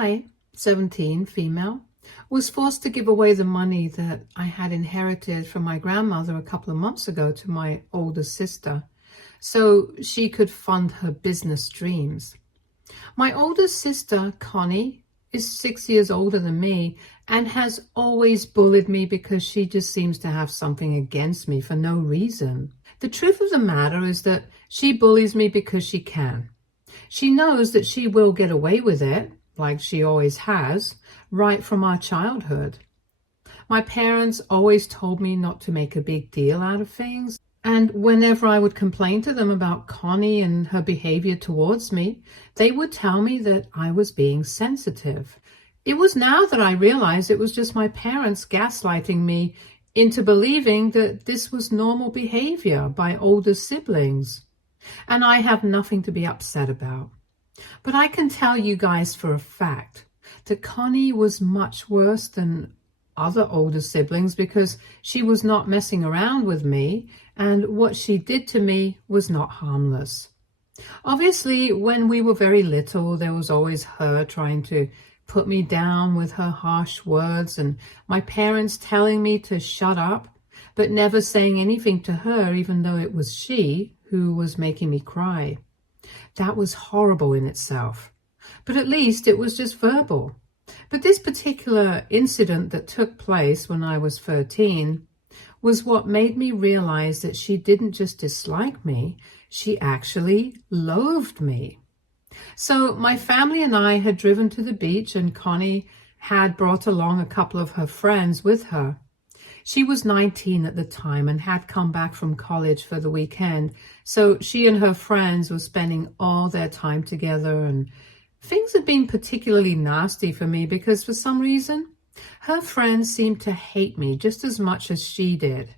I, 17, female, was forced to give away the money that I had inherited from my grandmother a couple of months ago to my older sister, so she could fund her business dreams. My older sister, Connie, is 6 years older than me and has always bullied me because she just seems to have something against me for no reason. The truth of the matter is that she bullies me because she can. She knows that she will get away with it, like she always has, right from our childhood. My parents always told me not to make a big deal out of things, and whenever I would complain to them about Connie and her behavior towards me, they would tell me that I was being sensitive. It was now that I realized it was just my parents gaslighting me into believing that this was normal behavior by older siblings, and I have nothing to be upset about. But I can tell you guys for a fact that Connie was much worse than other older siblings because she was not messing around with me, and what she did to me was not harmless. Obviously, when we were very little, there was always her trying to put me down with her harsh words, and my parents telling me to shut up, but never saying anything to her, even though it was she who was making me cry. That was horrible in itself, but at least it was just verbal. But this particular incident that took place when I was 13 was what made me realize that she didn't just dislike me, she actually loathed me. So my family and I had driven to the beach, and Connie had brought along a couple of her friends with her. She was 19 at the time and had come back from college for the weekend, so she and her friends were spending all their time together, and things had been particularly nasty for me because for some reason, her friends seemed to hate me just as much as she did.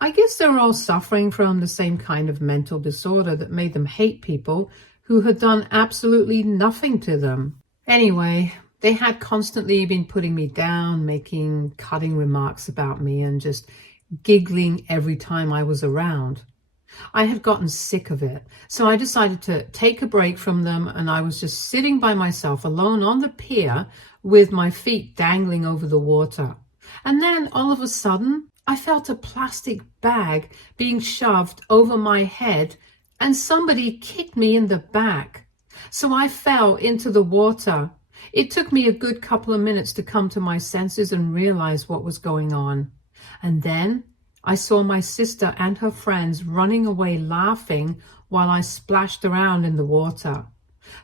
I guess they were all suffering from the same kind of mental disorder that made them hate people who had done absolutely nothing to them. Anyway, they had constantly been putting me down, making cutting remarks about me, and just giggling every time I was around. I had gotten sick of it, so I decided to take a break from them, and I was just sitting by myself alone on the pier with my feet dangling over the water. And then all of a sudden, I felt a plastic bag being shoved over my head, and somebody kicked me in the back. So I fell into the water. It took me a good couple of minutes to come to my senses and realize what was going on. And then I saw my sister and her friends running away laughing while I splashed around in the water.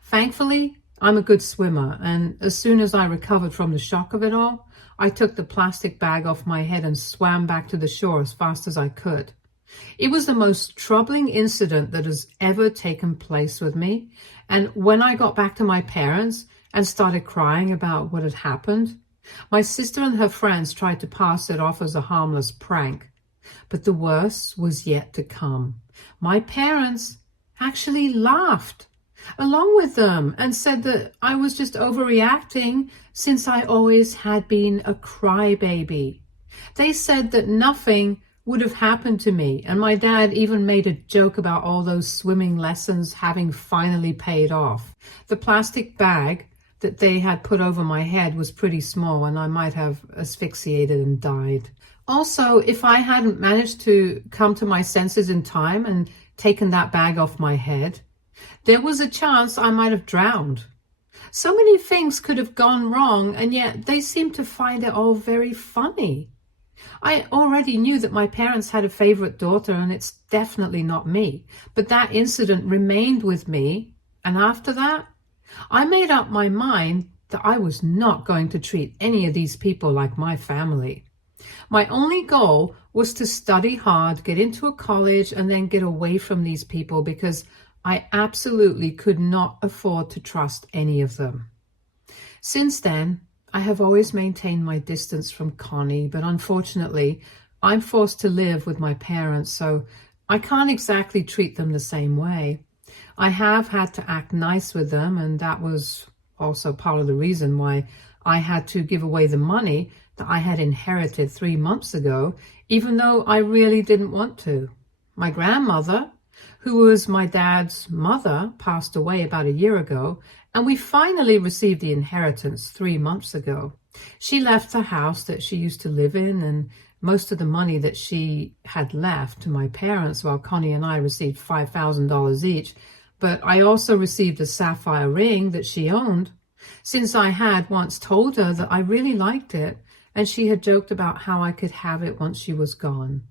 Thankfully, I'm a good swimmer, and as soon as I recovered from the shock of it all, I took the plastic bag off my head and swam back to the shore as fast as I could. It was the most troubling incident that has ever taken place with me, and when I got back to my parents and started crying about what had happened, my sister and her friends tried to pass it off as a harmless prank. But the worst was yet to come. My parents actually laughed along with them and said that I was just overreacting since I always had been a crybaby. They said that nothing would have happened to me, and my dad even made a joke about all those swimming lessons having finally paid off. The plastic bag that they had put over my head was pretty small, and I might have asphyxiated and died. Also, if I hadn't managed to come to my senses in time and taken that bag off my head, there was a chance I might have drowned. So many things could have gone wrong, and yet they seemed to find it all very funny. I already knew that my parents had a favorite daughter, and it's definitely not me. But that incident remained with me, and after that, I made up my mind that I was not going to treat any of these people like my family. My only goal was to study hard, get into a college, and then get away from these people because I absolutely could not afford to trust any of them. Since then, I have always maintained my distance from Connie, but unfortunately, I'm forced to live with my parents, so I can't exactly treat them the same way. I have had to act nice with them, and that was also part of the reason why I had to give away the money that I had inherited 3 months ago, even though I really didn't want to. My grandmother, who was my dad's mother, passed away about a year ago, And we finally received the inheritance 3 months ago. She left the house that she used to live in and most of the money that she had left to my parents, while Connie and I received $5,000 each. But I also received a sapphire ring that she owned, since I had once told her that I really liked it, and she had joked about how I could have it once she was gone.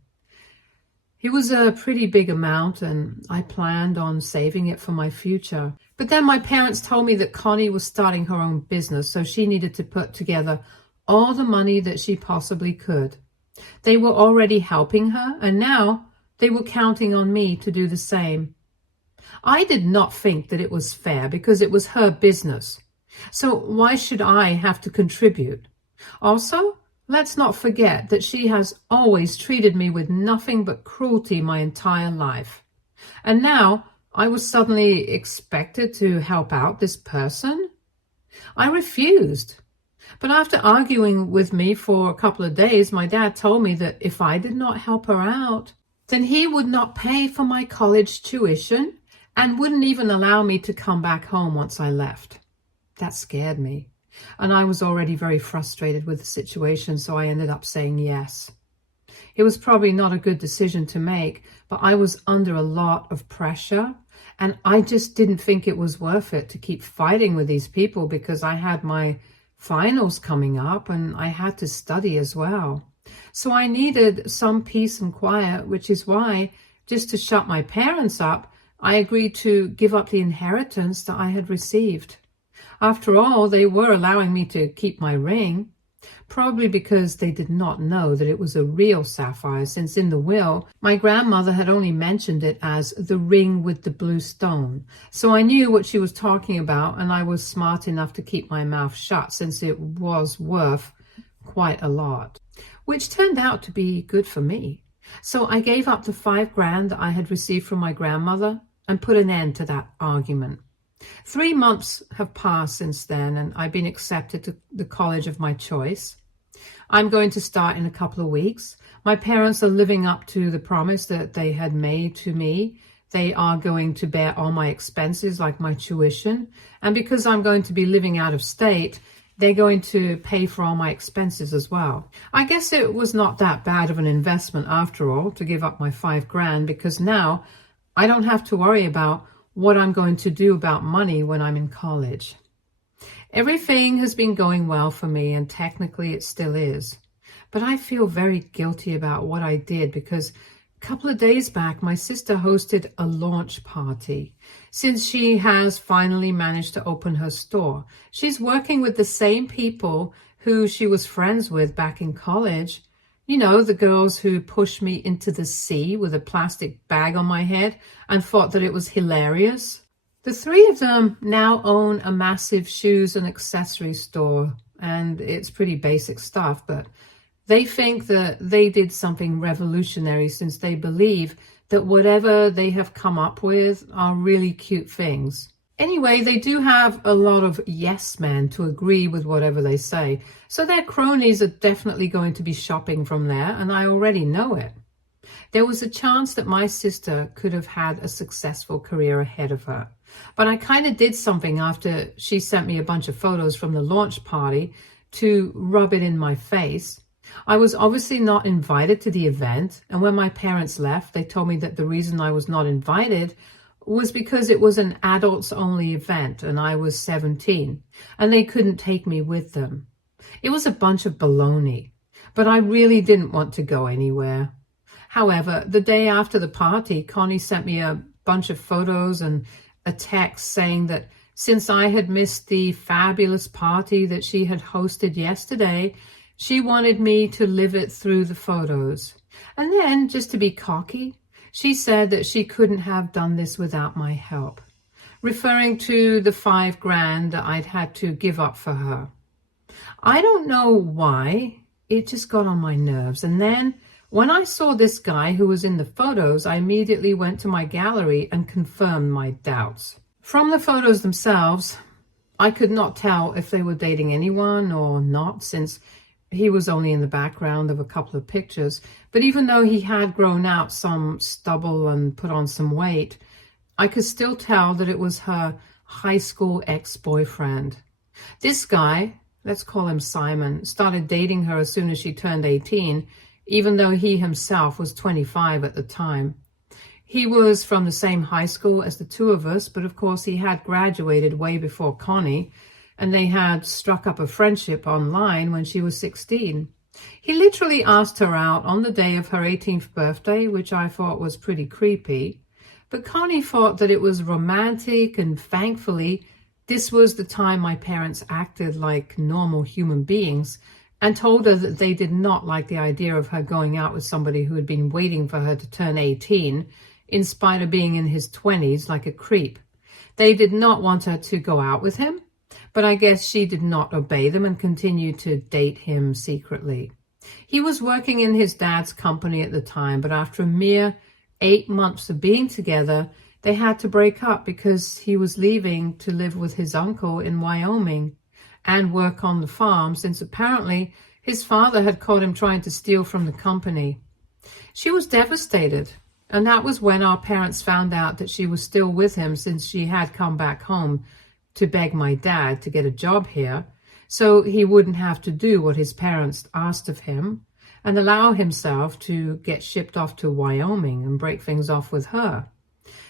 It was a pretty big amount, and I planned on saving it for my future. But then my parents told me that Connie was starting her own business, so she needed to put together all the money that she possibly could. They were already helping her, and now they were counting on me to do the same. I did not think that it was fair because it was her business. So why should I have to contribute? Also, let's not forget that she has always treated me with nothing but cruelty my entire life. And now I was suddenly expected to help out this person? I refused. But after arguing with me for a couple of days, my dad told me that if I did not help her out, then he would not pay for my college tuition and wouldn't even allow me to come back home once I left. That scared me, and I was already very frustrated with the situation, so I ended up saying yes. It was probably not a good decision to make, but I was under a lot of pressure, and I just didn't think it was worth it to keep fighting with these people because I had my finals coming up and I had to study as well. So I needed some peace and quiet, which is why, just to shut my parents up, I agreed to give up the inheritance that I had received. After all, they were allowing me to keep my ring, probably because they did not know that it was a real sapphire, since in the will, my grandmother had only mentioned it as the ring with the blue stone. So I knew what she was talking about, and I was smart enough to keep my mouth shut, since it was worth quite a lot, which turned out to be good for me. So I gave up the $5,000 that I had received from my grandmother and put an end to that argument. 3 months have passed since then, and I've been accepted to the college of my choice. I'm going to start in a couple of weeks. My parents are living up to the promise that they had made to me. They are going to bear all my expenses, like my tuition. And because I'm going to be living out of state, they're going to pay for all my expenses as well. I guess it was not that bad of an investment after all to give up my $5,000, because now I don't have to worry about what I'm going to do about money when I'm in college. Everything has been going well for me, and technically it still is. But I feel very guilty about what I did, because a couple of days back, my sister hosted a launch party. Since she has finally managed to open her store, she's working with the same people who she was friends with back in college. You know, the girls who pushed me into the sea with a plastic bag on my head and thought that it was hilarious. The three of them now own a massive shoes and accessory store, and it's pretty basic stuff, but they think that they did something revolutionary, since they believe that whatever they have come up with are really cute things. Anyway, they do have a lot of yes men to agree with whatever they say, so their cronies are definitely going to be shopping from there, and I already know it. There was a chance that my sister could have had a successful career ahead of her, but I kind of did something after she sent me a bunch of photos from the launch party to rub it in my face. I was obviously not invited to the event, and when my parents left, they told me that the reason I was not invited was because it was an adults-only event and I was 17, and they couldn't take me with them. It was a bunch of baloney, but I really didn't want to go anywhere. However, the day after the party, Connie sent me a bunch of photos and a text saying that since I had missed the fabulous party that she had hosted yesterday, she wanted me to live it through the photos. And then, just to be cocky, she said that she couldn't have done this without my help, referring to the $5,000 that I'd had to give up for her. I don't know why, it just got on my nerves. And then when I saw this guy who was in the photos, I immediately went to my gallery and confirmed my doubts. From the photos themselves, I could not tell if they were dating anyone or not, since he was only in the background of a couple of pictures. But even though he had grown out some stubble and put on some weight, I could still tell that it was her high school ex-boyfriend. This guy, let's call him Simon, started dating her as soon as she turned 18, even though he himself was 25 at the time. He was from the same high school as the two of us, but of course he had graduated way before Connie, and they had struck up a friendship online when she was 16. He literally asked her out on the day of her 18th birthday, which I thought was pretty creepy. But Connie thought that it was romantic, and thankfully, this was the time my parents acted like normal human beings and told her that they did not like the idea of her going out with somebody who had been waiting for her to turn 18, in spite of being in his 20s like a creep. They did not want her to go out with him, but I guess she did not obey them and continued to date him secretly. He was working in his dad's company at the time, but after a mere 8 months of being together, they had to break up because he was leaving to live with his uncle in Wyoming and work on the farm, since apparently his father had caught him trying to steal from the company. She was devastated, and that was when our parents found out that she was still with him, since she had come back home to beg my dad to get a job here so he wouldn't have to do what his parents asked of him and allow himself to get shipped off to Wyoming and break things off with her.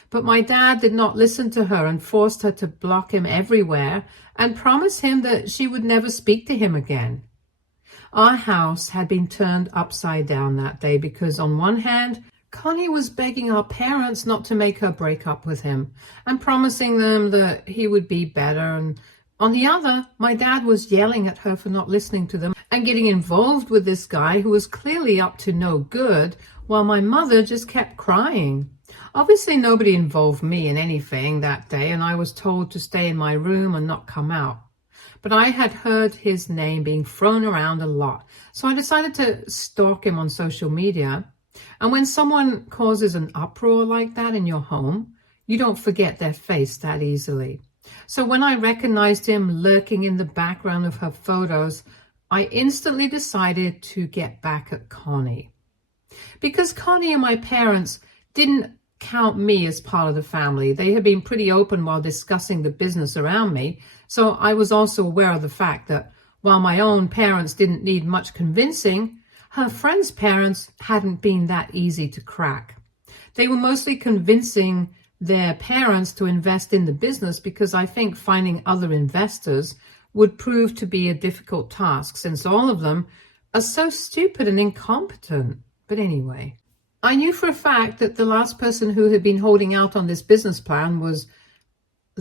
But my dad did not listen to her and forced her to block him everywhere and promise him that she would never speak to him again. Our house had been turned upside down that day because on one hand, Connie was begging our parents not to make her break up with him and promising them that he would be better, and on the other, my dad was yelling at her for not listening to them and getting involved with this guy who was clearly up to no good, while my mother just kept crying. Obviously, nobody involved me in anything that day, and I was told to stay in my room and not come out. But I had heard his name being thrown around a lot, so I decided to stalk him on social media. And when someone causes an uproar like that in your home, you don't forget their face that easily. So when I recognized him lurking in the background of her photos, I instantly decided to get back at Connie. Because Connie and my parents didn't count me as part of the family. They had been pretty open while discussing the business around me, so I was also aware of the fact that while my own parents didn't need much convincing, her friends' parents hadn't been that easy to crack. They were mostly convincing their parents to invest in the business because I think finding other investors would prove to be a difficult task, since all of them are so stupid and incompetent. But anyway, I knew for a fact that the last person who had been holding out on this business plan was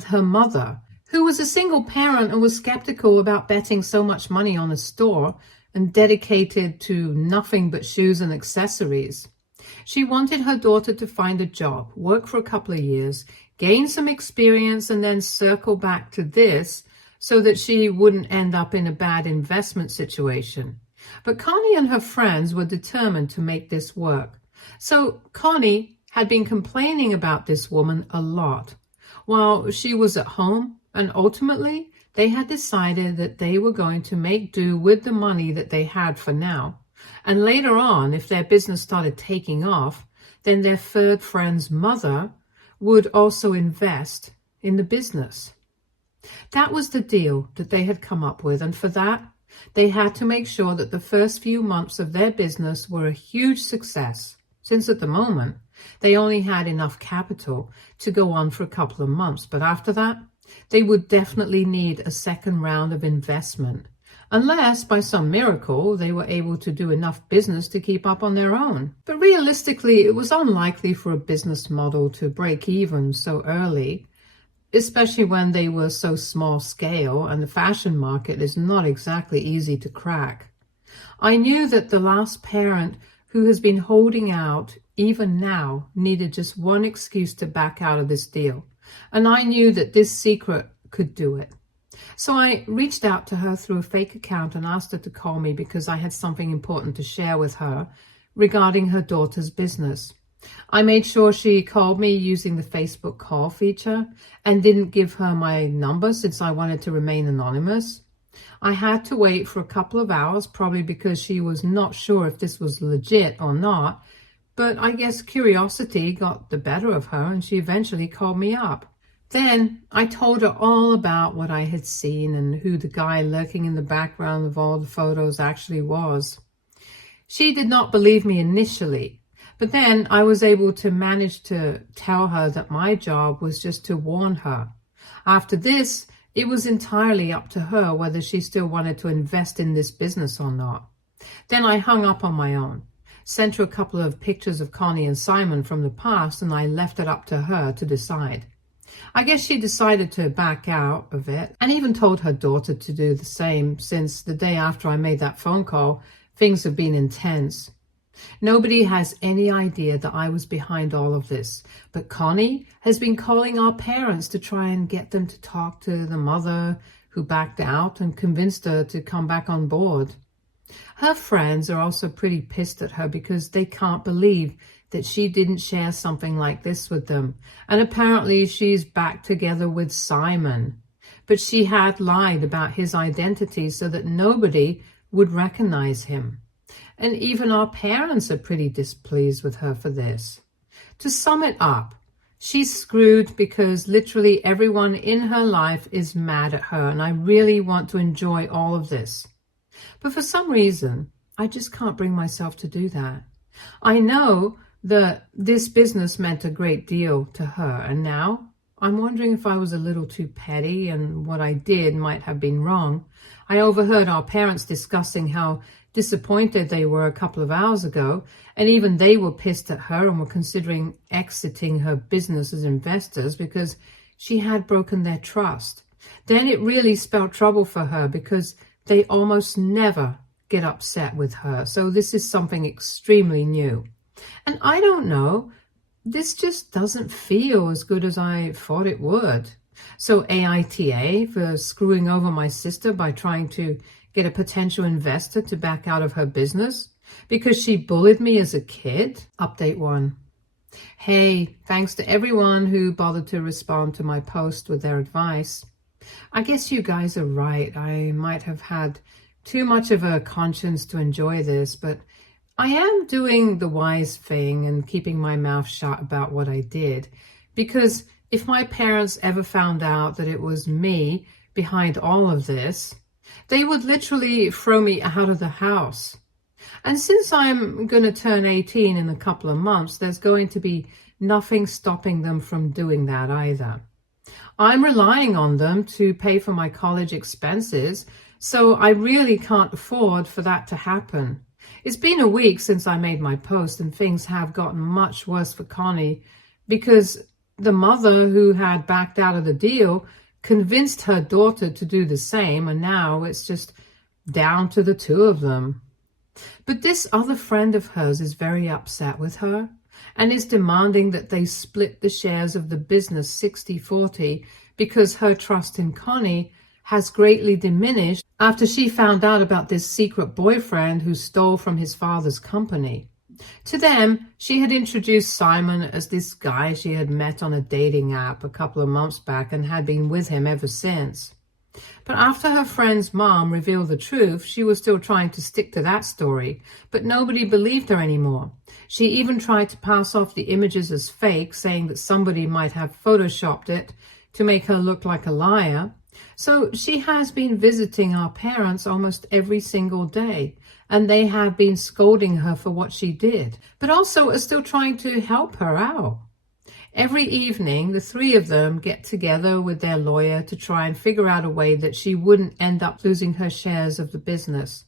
her mother, who was a single parent and was skeptical about betting so much money on a store and dedicated to nothing but shoes and accessories. She wanted her daughter to find a job, work for a couple of years, gain some experience, and then circle back to this so that she wouldn't end up in a bad investment situation. But Connie and her friends were determined to make this work. So Connie had been complaining about this woman a lot while she was at home, and ultimately they had decided that they were going to make do with the money that they had for now. And later on, if their business started taking off, then their third friend's mother would also invest in the business. That was the deal that they had come up with, and for that, they had to make sure that the first few months of their business were a huge success, since at the moment, they only had enough capital to go on for a couple of months. But after that, they would definitely need a second round of investment, unless by some miracle they were able to do enough business to keep up on their own. But realistically, it was unlikely for a business model to break even so early, especially when they were so small scale and the fashion market is not exactly easy to crack. I knew that the last parent who has been holding out even now needed just one excuse to back out of this deal, and I knew that this secret could do it. So I reached out to her through a fake account and asked her to call me because I had something important to share with her regarding her daughter's business. I made sure she called me using the Facebook call feature and didn't give her my number since I wanted to remain anonymous. I had to wait for a couple of hours, probably because she was not sure if this was legit or not, but I guess curiosity got the better of her and she eventually called me up. Then I told her all about what I had seen and who the guy lurking in the background of all the photos actually was. She did not believe me initially, but then I was able to manage to tell her that my job was just to warn her. After this, it was entirely up to her whether she still wanted to invest in this business or not. Then I hung up on my own, sent her a couple of pictures of Connie and Simon from the past, and I left it up to her to decide. I guess she decided to back out of it and even told her daughter to do the same, since the day after I made that phone call, things have been intense. Nobody has any idea that I was behind all of this, but Connie has been calling our parents to try and get them to talk to the mother who backed out and convinced her to come back on board. Her friends are also pretty pissed at her because they can't believe that she didn't share something like this with them, and apparently she's back together with Simon. But she had lied about his identity so that nobody would recognize him. And even our parents are pretty displeased with her for this. To sum it up, she's screwed because literally everyone in her life is mad at her, and I really want to enjoy all of this. But for some reason, I just can't bring myself to do that. I know that this business meant a great deal to her, and now I'm wondering if I was a little too petty and what I did might have been wrong. I overheard our parents discussing how disappointed they were a couple of hours ago, and even they were pissed at her and were considering exiting her business as investors because she had broken their trust. Then it really spelled trouble for her because they almost never get upset with her. So this is something extremely new. And I don't know, this just doesn't feel as good as I thought it would. So AITA for screwing over my sister by trying to get a potential investor to back out of her business because she bullied me as a kid. Update 1. Hey, thanks to everyone who bothered to respond to my post with their advice. I guess you guys are right. I might have had too much of a conscience to enjoy this, but I am doing the wise thing and keeping my mouth shut about what I did, because if my parents ever found out that it was me behind all of this, they would literally throw me out of the house. And since I'm going to turn 18 in a couple of months, there's going to be nothing stopping them from doing that either. I'm relying on them to pay for my college expenses, so I really can't afford for that to happen. It's been a week since I made my post, and things have gotten much worse for Connie because the mother who had backed out of the deal convinced her daughter to do the same, and now it's just down to the two of them. But this other friend of hers is very upset with her and is demanding that they split the shares of the business 60-40 because her trust in Connie has greatly diminished after she found out about this secret boyfriend who stole from his father's company. To them, she had introduced Simon as this guy she had met on a dating app a couple of months back and had been with him ever since. But after her friend's mom revealed the truth, she was still trying to stick to that story, but nobody believed her anymore. She even tried to pass off the images as fake, saying that somebody might have photoshopped it to make her look like a liar. So she has been visiting our parents almost every single day, and they have been scolding her for what she did, but also are still trying to help her out. Every evening, the three of them get together with their lawyer to try and figure out a way that she wouldn't end up losing her shares of the business.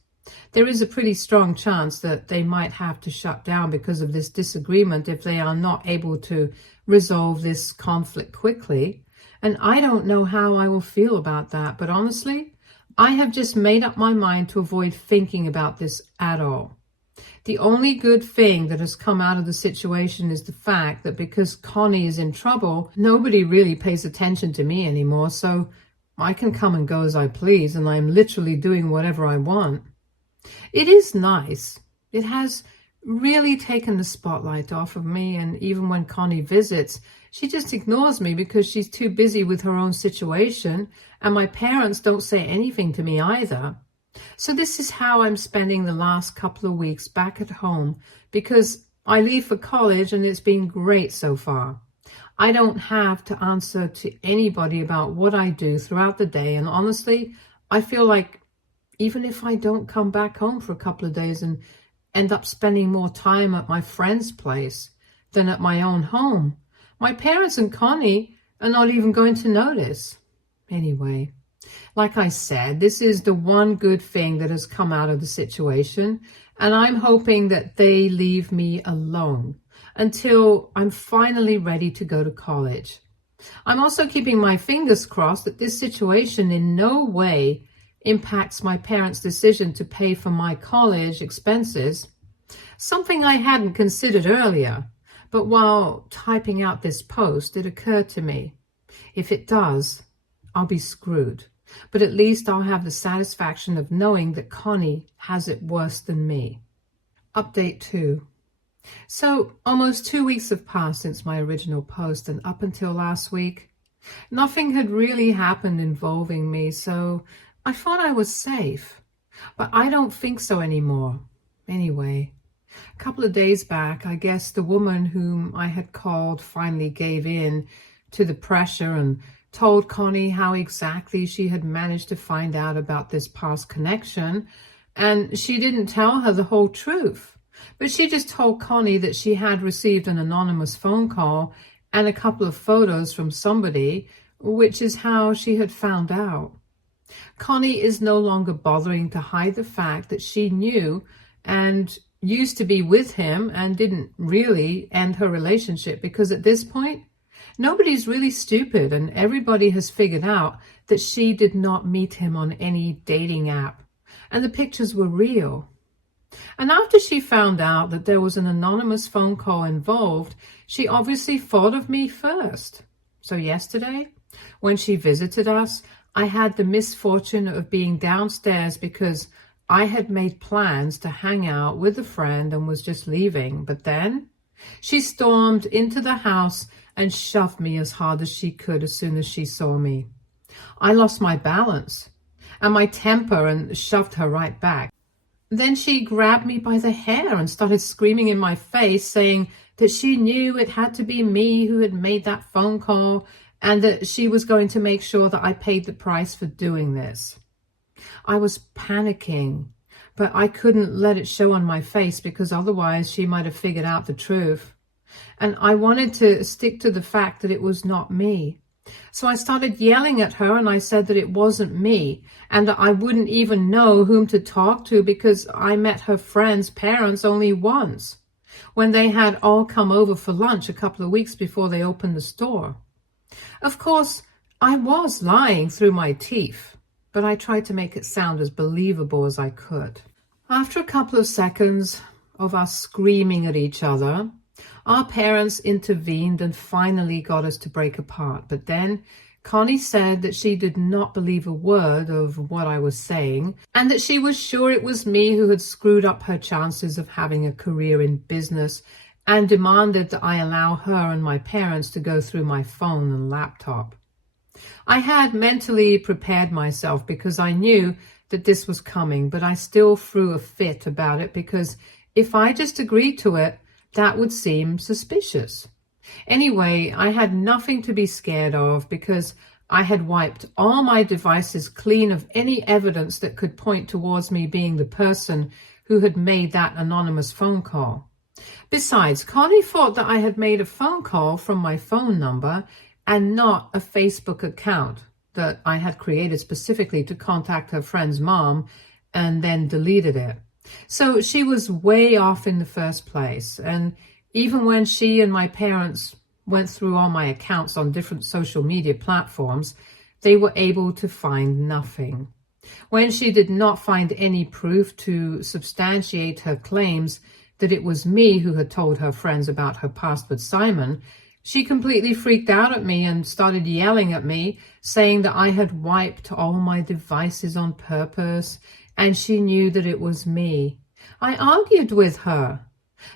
There is a pretty strong chance that they might have to shut down because of this disagreement if they are not able to resolve this conflict quickly. And I don't know how I will feel about that, but honestly, I have just made up my mind to avoid thinking about this at all. The only good thing that has come out of the situation is the fact that because Connie is in trouble, nobody really pays attention to me anymore, so I can come and go as I please, and I'm literally doing whatever I want. It is nice. It has really taken the spotlight off of me, and even when Connie visits, she just ignores me because she's too busy with her own situation, and my parents don't say anything to me either. So this is how I'm spending the last couple of weeks back at home, because I leave for college and it's been great so far. I don't have to answer to anybody about what I do throughout the day. And honestly, I feel like even if I don't come back home for a couple of days and end up spending more time at my friend's place than at my own home, my parents and Connie are not even going to notice. Anyway, like I said, this is the one good thing that has come out of the situation, and I'm hoping that they leave me alone until I'm finally ready to go to college. I'm also keeping my fingers crossed that this situation in no way impacts my parents' decision to pay for my college expenses, something I hadn't considered earlier. But while typing out this post, it occurred to me, if it does, I'll be screwed. But at least I'll have the satisfaction of knowing that Connie has it worse than me. Update 2. So almost 2 weeks have passed since my original post, and up until last week, nothing had really happened involving me, so I thought I was safe. But I don't think so anymore. Anyway, a couple of days back, I guess the woman whom I had called finally gave in to the pressure and told Connie how exactly she had managed to find out about this past connection, and she didn't tell her the whole truth. But she just told Connie that she had received an anonymous phone call and a couple of photos from somebody, which is how she had found out. Connie is no longer bothering to hide the fact that she knew and used to be with him and didn't really end her relationship, because at this point, nobody's really stupid and everybody has figured out that she did not meet him on any dating app and the pictures were real. And after she found out that there was an anonymous phone call involved, she obviously thought of me first. So yesterday, when she visited us, I had the misfortune of being downstairs because I had made plans to hang out with a friend and was just leaving. But then she stormed into the house and shoved me as hard as she could as soon as she saw me. I lost my balance and my temper and shoved her right back. Then she grabbed me by the hair and started screaming in my face, saying that she knew it had to be me who had made that phone call and that she was going to make sure that I paid the price for doing this. I was panicking, but I couldn't let it show on my face because otherwise she might have figured out the truth. And I wanted to stick to the fact that it was not me. So I started yelling at her and I said that it wasn't me and that I wouldn't even know whom to talk to because I met her friend's parents only once, when they had all come over for lunch a couple of weeks before they opened the store. Of course, I was lying through my teeth, but I tried to make it sound as believable as I could. After a couple of seconds of us screaming at each other, our parents intervened and finally got us to break apart. But then Connie said that she did not believe a word of what I was saying and that she was sure it was me who had screwed up her chances of having a career in business, and demanded that I allow her and my parents to go through my phone and laptop. I had mentally prepared myself because I knew that this was coming, but I still threw a fit about it because if I just agreed to it, that would seem suspicious. Anyway, I had nothing to be scared of because I had wiped all my devices clean of any evidence that could point towards me being the person who had made that anonymous phone call. Besides, Connie thought that I had made a phone call from my phone number and not a Facebook account that I had created specifically to contact her friend's mom and then deleted it. So she was way off in the first place. And even when she and my parents went through all my accounts on different social media platforms, they were able to find nothing. When she did not find any proof to substantiate her claims that it was me who had told her friends about her past with Simon, she completely freaked out at me and started yelling at me, saying that I had wiped all my devices on purpose and she knew that it was me. I argued with her,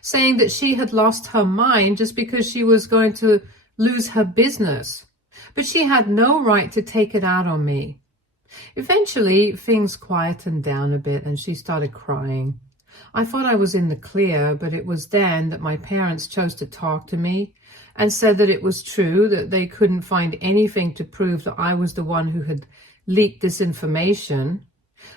saying that she had lost her mind just because she was going to lose her business, but she had no right to take it out on me. Eventually, things quietened down a bit and she started crying. I thought I was in the clear, but it was then that my parents chose to talk to me and said that it was true, that they couldn't find anything to prove that I was the one who had leaked this information.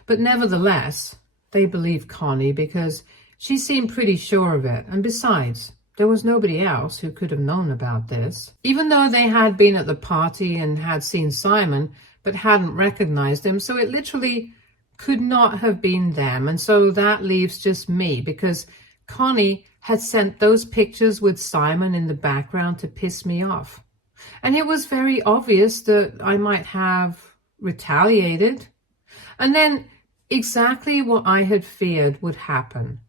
But nevertheless, they believed Connie because she seemed pretty sure of it. And besides, there was nobody else who could have known about this. Even though they had been at the party and had seen Simon, but hadn't recognized him, so it literally could not have been them. And so that leaves just me, because Connie had sent those pictures with Simon in the background to piss me off. And it was very obvious that I might have retaliated. And then exactly what I had feared would happen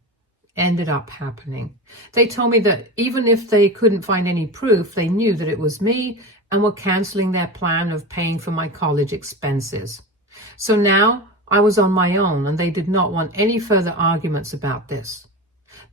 ended up happening. They told me that even if they couldn't find any proof, they knew that it was me and were canceling their plan of paying for my college expenses. So now I was on my own, and they did not want any further arguments about this.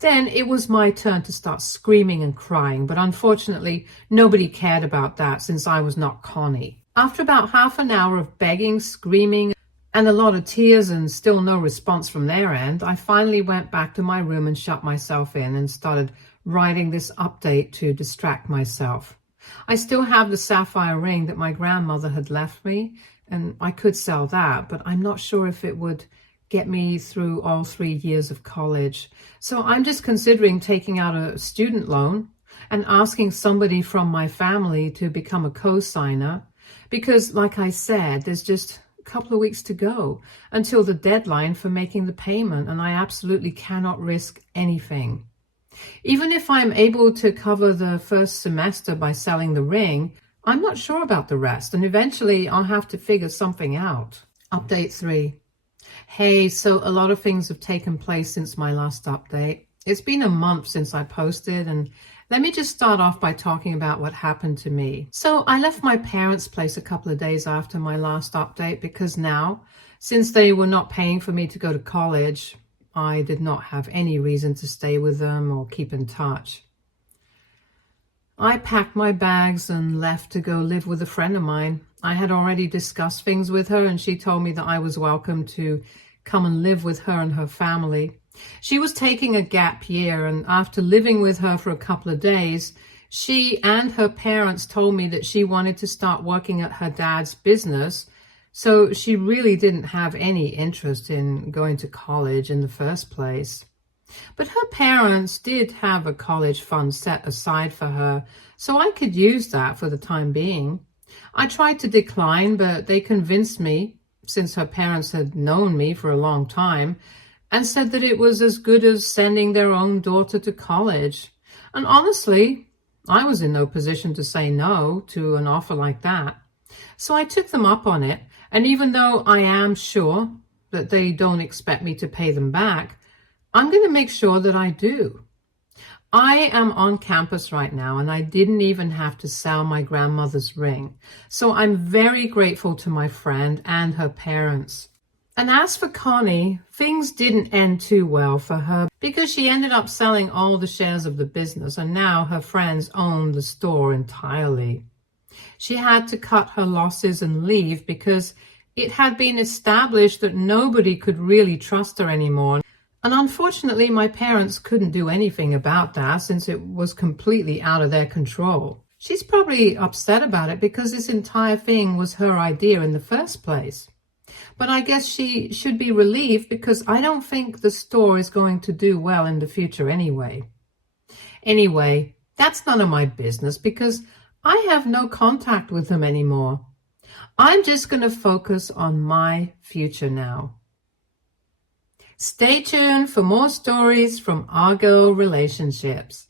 Then it was my turn to start screaming and crying, but unfortunately nobody cared about that since I was not Connie. After about half an hour of begging, screaming, and a lot of tears and still no response from their end, I finally went back to my room and shut myself in and started writing this update to distract myself. I still have the sapphire ring that my grandmother had left me, and I could sell that, but I'm not sure if it would get me through all 3 years of college. So I'm just considering taking out a student loan and asking somebody from my family to become a co-signer, because like I said, there's just couple of weeks to go until the deadline for making the payment, and I absolutely cannot risk anything. Even if I'm able to cover the first semester by selling the ring, I'm not sure about the rest, and eventually I'll have to figure something out. Update 3. Hey, so a lot of things have taken place since my last update. It's been a month since I posted, and let me just start off by talking about what happened to me. So I left my parents' place a couple of days after my last update because now, since they were not paying for me to go to college, I did not have any reason to stay with them or keep in touch. I packed my bags and left to go live with a friend of mine. I had already discussed things with her, and she told me that I was welcome to come and live with her and her family. She was taking a gap year, and after living with her for a couple of days, she and her parents told me that she wanted to start working at her dad's business, so she really didn't have any interest in going to college in the first place. But her parents did have a college fund set aside for her, so I could use that for the time being. I tried to decline, but they convinced me, since her parents had known me for a long time, and said that it was as good as sending their own daughter to college. And honestly, I was in no position to say no to an offer like that. So I took them up on it, and even though I am sure that they don't expect me to pay them back, I'm going to make sure that I do. I am on campus right now, and I didn't even have to sell my grandmother's ring. So I'm very grateful to my friend and her parents. And as for Connie, things didn't end too well for her because she ended up selling all the shares of the business, and now her friends own the store entirely. She had to cut her losses and leave because it had been established that nobody could really trust her anymore. And unfortunately, my parents couldn't do anything about that since it was completely out of their control. She's probably upset about it because this entire thing was her idea in the first place. But I guess she should be relieved because I don't think the store is going to do well in the future anyway. Anyway, that's none of my business because I have no contact with them anymore. I'm just going to focus on my future now. Stay tuned for more stories from our girl relationships.